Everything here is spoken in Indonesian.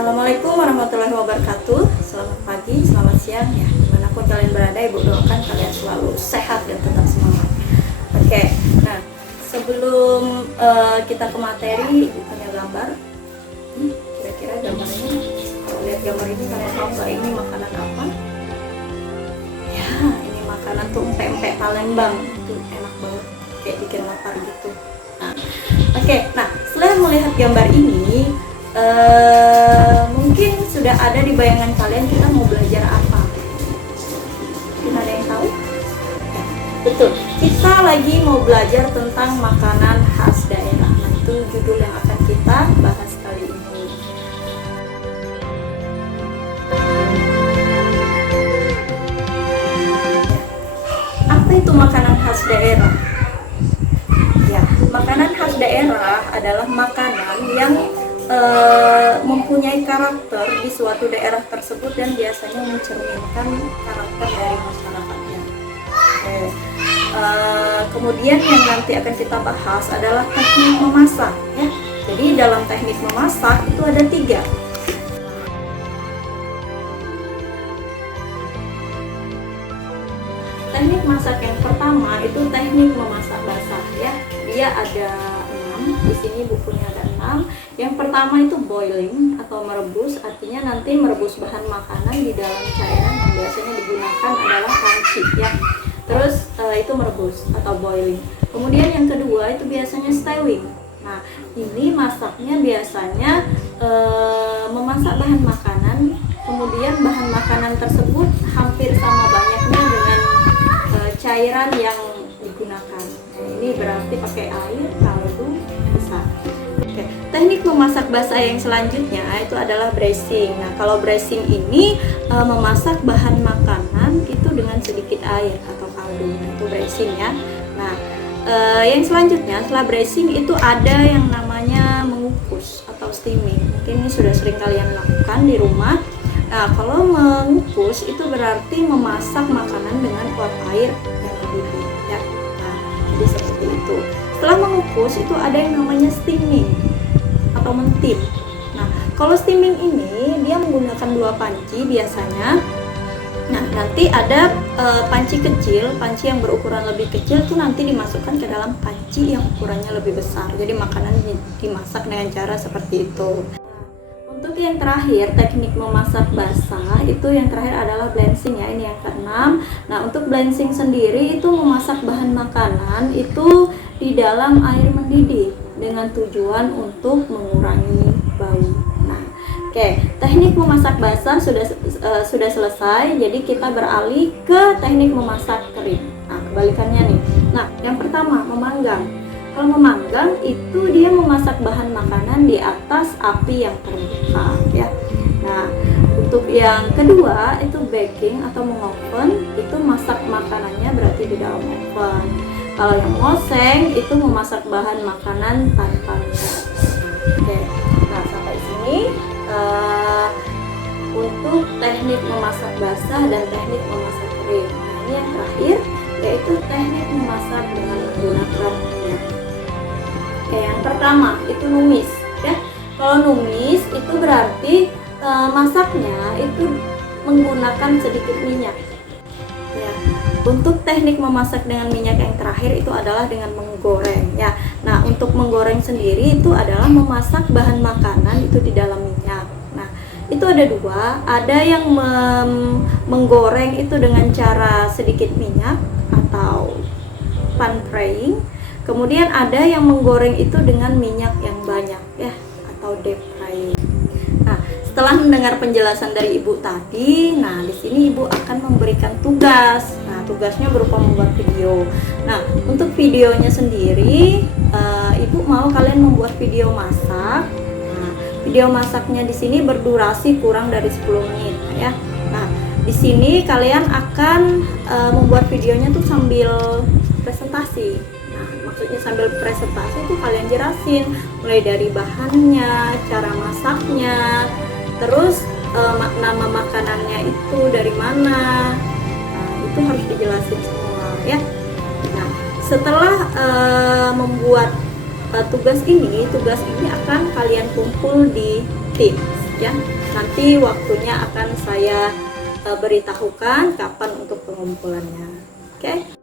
Assalamualaikum warahmatullahi wabarakatuh. Selamat pagi, selamat siang ya. Dimanapun kalian berada, Ibu doakan kalian selalu sehat dan tetap semangat. Oke, nah sebelum kita ke materi, Ibu punya gambar. Kira-kira gambarnya, kalau lihat gambar ini kalian tahu nggak ini makanan apa? Ya, ini makanan tuh empek-empek Palembang. Itu enak banget, kayak bikin lapar gitu. Nah, oke, nah setelah melihat gambar ini, mungkin sudah ada di bayangan kalian kita mau belajar apa? Mungkin ada yang tahu? Ya, betul, kita lagi mau belajar tentang makanan khas daerah. Nah, itu judul yang akan kita bahas kali ini. Apa itu makanan khas daerah? Ya, makanan khas daerah adalah makanan yang mempunyai karakter di suatu daerah tersebut dan biasanya mencerminkan karakter dari masyarakatnya. Kemudian yang nanti akan kita bahas adalah teknik memasak ya. Jadi dalam teknik memasak itu ada 3. Teknik masak yang pertama itu teknik memasak basah ya. Dia ada 6, di sini bukunya ada 6. Yang pertama itu boiling atau merebus, artinya nanti merebus bahan makanan di dalam cairan yang biasanya digunakan adalah panci ya. Terus itu merebus atau boiling. Kemudian yang kedua itu biasanya stewing. Nah, ini masaknya biasanya memasak bahan makanan, kemudian bahan makanan tersebut hampir sama banyaknya dengan cairan yang digunakan. Nah, ini berarti pakai air, kaldu, bisa. Oke. Teknik memasak basah yang selanjutnya itu adalah braising. Nah, kalau braising ini memasak bahan makanan itu dengan sedikit air atau kaldu. Nah, itu braising ya. Nah, yang selanjutnya setelah braising itu ada yang namanya mengukus atau steaming. Mungkin ini sudah sering kalian lakukan di rumah. Nah, kalau mengukus itu berarti memasak makanan dengan uap air yang mendidih ya. Nah, jadi seperti itu. Setelah mengukus itu ada yang namanya steaming atau mentim. Nah, kalau steaming ini dia menggunakan 2 panci biasanya. Nah, nanti ada panci kecil, panci yang berukuran lebih kecil itu nanti dimasukkan ke dalam panci yang ukurannya lebih besar. Jadi makanan dimasak dengan cara seperti itu. Untuk yang terakhir, teknik memasak basah itu yang terakhir adalah blanching ya, ini yang ke-6. Nah, untuk blanching sendiri itu memasak bahan makanan itu di dalam air mendidih dengan tujuan untuk mengurangi bau. Nah, oke, teknik memasak basah sudah selesai, jadi kita beralih ke teknik memasak kering. Nah, kebalikannya nih. Nah, yang pertama memanggang. Kalau memanggang itu dia memasak bahan makanan di atas api yang terbuka ya. Nah, untuk yang kedua itu baking atau mengoven, itu masak makanannya berarti di dalam oven. Kalau yang ngoseng itu memasak bahan makanan tanpa minyak. Oke, nah sampai sini untuk teknik memasak basah dan teknik memasak kering. Nah, ini yang terakhir yaitu teknik memasak dengan menggunakan minyak. Oke, yang pertama itu numis ya. Kalau numis itu berarti masaknya itu menggunakan sedikit minyak ya. Untuk teknik memasak dengan minyak yang terakhir itu adalah dengan menggoreng ya. Nah, untuk menggoreng sendiri itu adalah memasak bahan makanan itu di dalam minyak. Nah, itu ada 2, ada yang menggoreng itu dengan cara sedikit minyak atau pan frying. Kemudian ada yang menggoreng itu dengan minyak yang banyak ya atau deep frying. Nah, setelah mendengar penjelasan dari Ibu tadi, nah di sini Ibu akan memberikan tugas. Nah, tugasnya berupa membuat video. Nah, untuk videonya sendiri, Ibu mau kalian membuat video masak. Nah, video masaknya di sini berdurasi kurang dari 10 menit ya. Nah, di sini kalian akan membuat videonya tuh sambil presentasi. Maksudnya sambil presentasi itu kalian jelasin mulai dari bahannya, cara masaknya, terus nama makanannya itu dari mana. Nah, itu harus dijelasin semua ya. Nah, setelah membuat tugas ini akan kalian kumpul di Teams ya. Nanti waktunya akan saya beritahukan kapan untuk pengumpulannya. Oke.